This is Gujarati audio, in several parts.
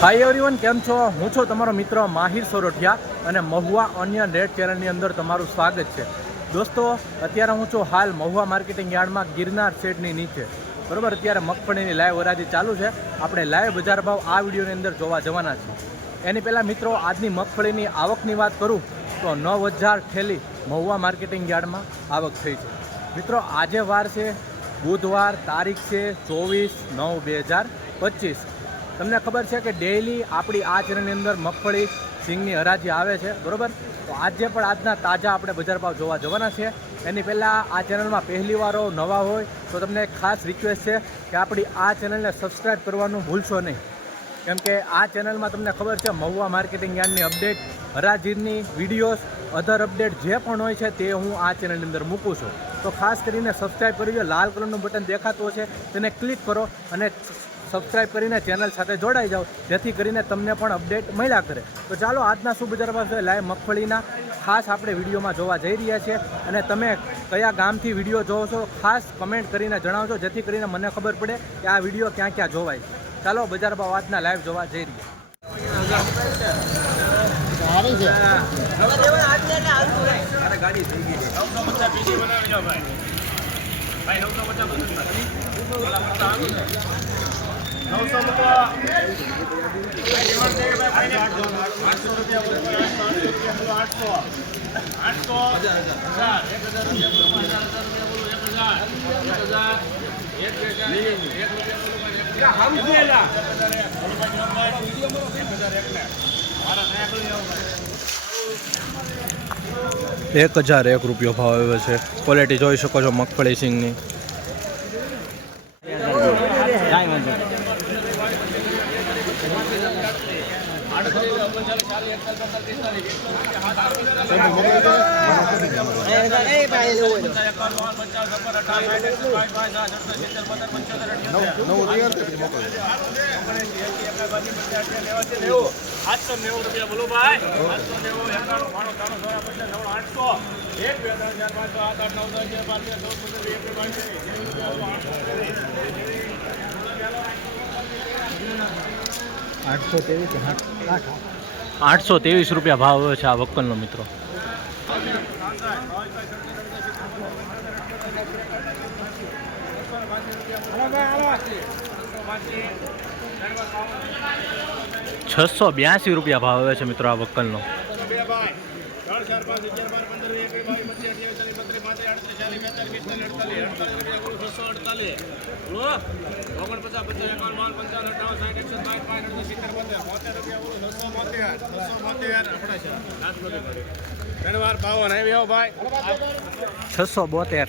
હાય એવરીવન કેમ છો? હું છું તમારો મિત્ર માહિર સોરઠિયા અને મહુવા ઓનિયન રેડ ચેનલની અંદર તમારું સ્વાગત છે. દોસ્તો, અત્યારે હું છું હાલ મહુવા માર્કેટિંગ યાર્ડમાં ગિરનાર શેડની નીચે. બરોબર? અત્યારે મગફળીની લાઈવ વરાજી ચાલુ છે. આપણે લાઈવ બજાર ભાવ આ વિડીયોની અંદર જોવા જવાના છીએ. એની પહેલાં મિત્રો, આજની મગફળીની આવકની વાત કરું, તો નવ હજાર થેલી મહુવા માર્કેટિંગ યાર્ડમાં આવક થઈ છે. મિત્રો, આજે વાર છે, બુધવાર તારીખ છે ચોવીસ નવ બે હજાર પચીસ. તમને ખબર છે કે ડેઈલી આપણી આ ચેનલની અંદર મગફળી, સિંગની હરાજી આવે છે, બરાબર? તો આજે પણ આજના તાજા આપણે બજાર ભાવ જોવા જવાના છે. એની પહેલાં આ ચેનલમાં પહેલી વારો નવા હોય, તો તમને ખાસ રિક્વેસ્ટ છે કે આપણી આ ચેનલને સબસ્ક્રાઈબ કરવાનું ભૂલશો નહીં. કેમ કે આ ચેનલમાં તમને ખબર છે, મહુવા માર્કેટિંગ યાર્ડની અપડેટ હરાજીની વિડીયોઝ અધર અપડેટ જે પણ હોય છે તે હું આ ચેનલની અંદર મૂકું છું. તો ખાસ કરીને સબસ્ક્રાઈબ કરી દો લાલ કલરનું બટન દેખાતું છે તેને ક્લિક કરો અને સબસ્ક્રાઇબ કરીને ચેનલ સાથે જોડાઈ જાઓ. જેથી કરીને તમને પણ અપડેટ મળ્યા કરે. તો ચાલો આજના શું બજાર ભાવ લાઈવ મગફળીના ખાસ આપણે વિડીયોમાં જોવા જઈ રહ્યા છીએ. અને તમે કયા ગામથી વીડિયો જોવો છો ખાસ કમેન્ટ કરીને જણાવજો. જેથી કરીને મને ખબર પડે કે આ વીડિયો ક્યાં ક્યાં જોવાય. ચાલો બજાર ભાવ આજના લાઈવ જોવા જઈ રહ્યા સારી છે. એક હજાર એક રૂપિયો ભાવ આવ્યો છે. ક્વોલિટી જોઈ શકો છો મગફળી સિંગની. આઠસો નેવું રૂપિયા બોલો ભાઈ આઠસો નેવું એકાણું પચાસ નવ આઠસો એક બે ત્રણ ચાર પાંચ છ આઠ આઠ નવ દસ અગિયાર બાર તેર ચૌદ પંદર ત્રેવીસ રૂપિયા આઠસો ત્રેવીસ રૂપિયા ભાવ આવ્યો છે આ વક્કલનો મિત્રો. છસો બ્યાસી રૂપિયા ભાવ આવે છે મિત્રો આ વક્કલનો. ત્રણ ચાર પાંચ અગિયાર બાર પંદર વીસ એકવીસ બાવીસ પચીસ અઠ્યાવીસ ચાલીસ બત્રીસ પાંત્રીસ આડત્રીસ ચાલીસ બેતાલીસ પિસ્તાલીસ અડતાલીસ અડતાલીસ રૂપિયા અડતાલીસ ઓગણપચાસ પચાસ એકાવન બાવન સાઠ પાંચ અડતાલીસ સિત્તેર આપણા છે રાજકોટ બાવન આવો ભાઈ છસો બોતેર.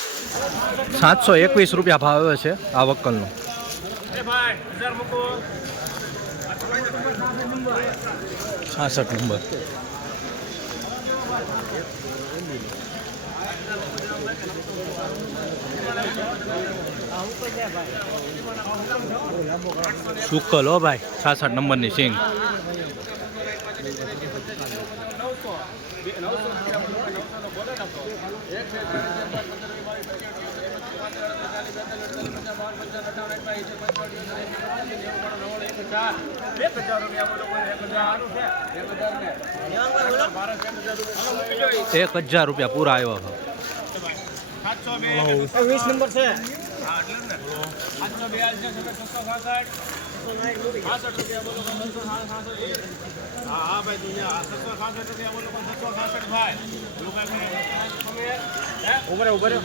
સાતસો એકવીસ રૂપિયા ભાવ આવે છે આ વક્કલનો. છાસઠ નંબર. સુકલ હો ભાઈ છાસઠ નંબરની સિંગ. એક હજાર રૂપિયા પૂરા આવ્યા વીસ નંબર છે. હા ભાઈ દુનિયા છસો સાસઠ રૂપિયા બોલો છસો સાસઠ ભાઈ લોકો ઉભરે ઉભરે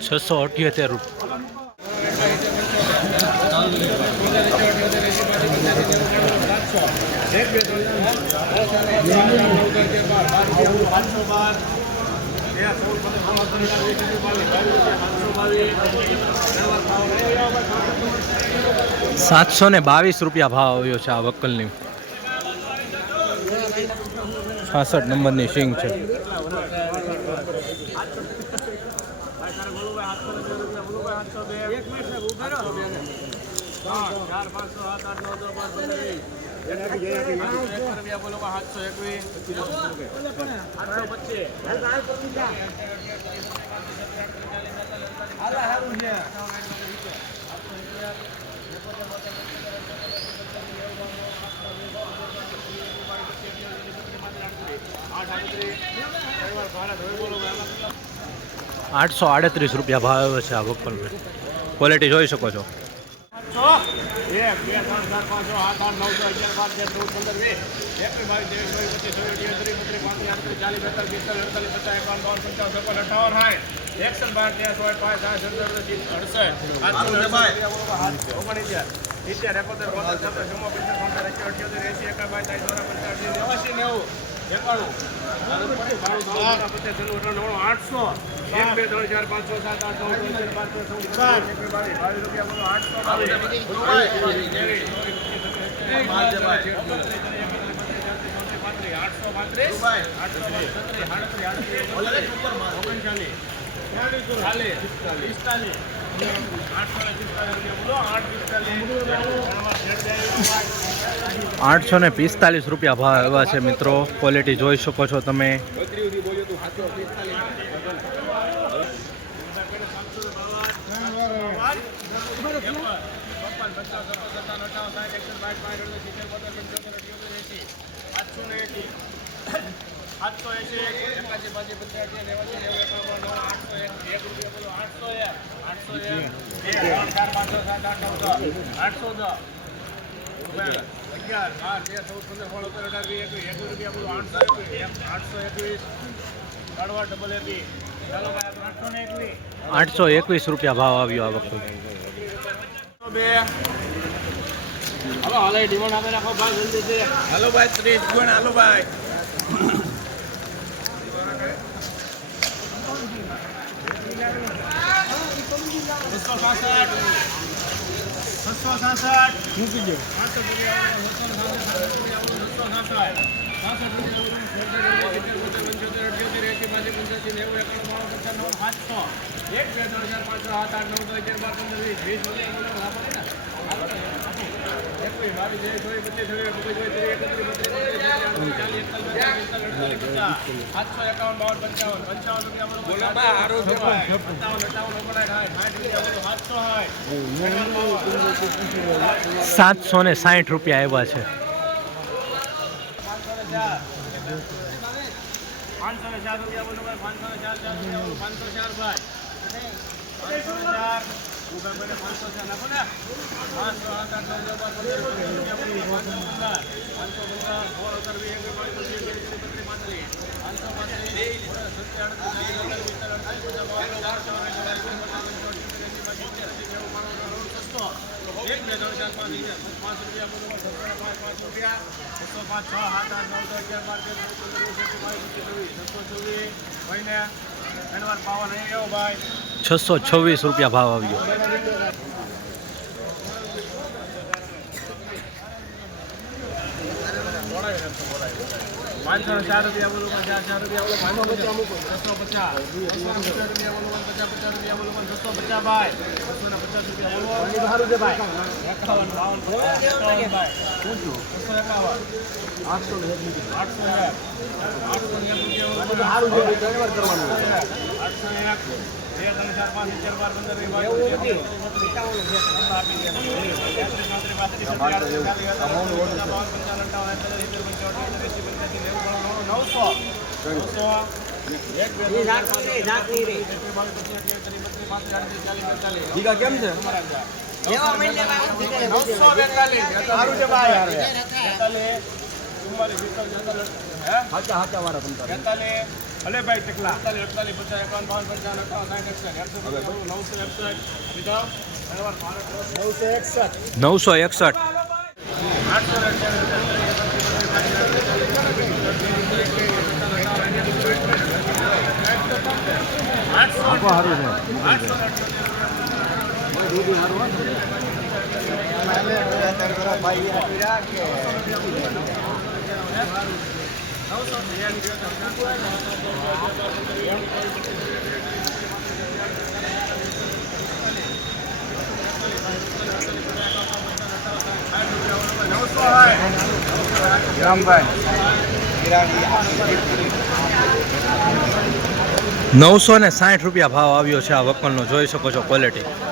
છસો અઠ્યોતેર રૂપિયા પાંચસો સાતસો ને બાવીસ રૂપિયા ભાવ આવ્યો છે આ વક્કલની. છાસઠ નંબરની સિંગ છે. બોલો ભાઈ આઠસો ને બે રૂપિયા બોલો આઠસો આડત્રીસ રૂપિયા ભાવ આવ્યો છે આ વકલની ક્વોલિટી જોઈ શકો છો. એકાણું આઠસો. એક બે ત્રણ ચાર પાંચ છ સાત આઠ નવ દસ અગિયાર બાર ચૌદ પંદર વીસ એકવીસ બાવીસ બાવીસ રૂપિયા બોલો આઠસો પાંત્રીસ ને પિસ્તાલીસ રૂપિયા બોલો આઠ પિસ્તાલીસ આઠસો ને પિસ્તાલીસ રૂપિયા ભાવ આવ્યા છે મિત્રો ક્વોલિટી જોઈ શકો છો તમે આઠસો એસી એકાસી બાસી પંચ્યાસી નેવાસી નેવું એકાવન નવ આઠસો એક એક રૂપિયા બોલો આઠસો એક આઠસો એક બે ત્રણ ચાર પાંચ સાત આઠ આઠસો દસ અગિયાર બાર તેર ચૌદ પંદર સોળ સત્તર અઢાર વીસ એકવીસ એકવીસ રૂપિયા બોલો આઠસો એકવીસ આઠસો એકવીસ કડવા ડબલ એપી ચાલો ભાઈ આઠસો ને એકવીસ આઠસો એકવીસ રૂપિયા ભાવ આવ્યો આ વખતે. બે હાલો હાલે ડિમાન્ડ આપે રાખો ભાઈ જલ્દી છે હાલો ભાઈ ત્રીસ ગુણ હાલો ભાઈ. છસો સાસઠ. છસો સાસઠ મૂકી દો છસો એક બે ત્રણ ચાર પાંચ છ સાત આઠ નવ દસ અગિયાર બાર પંદર વીસ વીસ એકવીસ બાવીસ ચોવીસ પચીસ છવ્વીસ પચીસ ત્રીસ એકત્રીસ બત્રીસ સાતસો એકાવન બાવન પંચાવન પંચાવન રૂપિયા સાતસો ને સાઠ રૂપિયા આવ્યા છે. પાંચસો ને ચાર રૂપિયા બોલો ભાઈ, પાંચસો ચાર ચાર રૂપિયા પાંચસો ચાર ભાઈ. પાંચસો ચાર એક બે ત્રણ ચાર પાંચ પાંચ રૂપિયા પાંચ પાંચ રૂપિયા એકસો પાંચ છ સાત આઠ નવ દસ અગિયાર બાર તેર ચૌદ છસો છવ્વીસ ભાઈને ઘણીવાર પાવન અહીં એવો ભાઈ. છસો છવ્વીસ રૂપિયા ભાવ આવ્યો ભાઈ આઠસો ને એક રૂપિયા સારું છે? આઠસો ને એક બે ત્રણ પાંચ ચાર બાર પંદર વીસ નવસો જીગા કેમ છે નવસો બેતાલીસ. ચુમ્માલીસ પિસ્તાલીસ હાચા હાચા વાળા પંચાવન બેતાલીસ ભલે ભાઈ ટેકલા અડતાલીસ અડતાલીસ પચાસ એકાવન બાવન પંચાવન અઠાવન સાઠ એકસઠ નવસો એકસઠ નવસો એકસઠ નવસો એકસઠ આઠસો સારું છે નવસો ને સાઠ રૂપિયા ભાવ આવ્યો છે આ વકલનો. જોઈ શકો છો ક્વોલિટી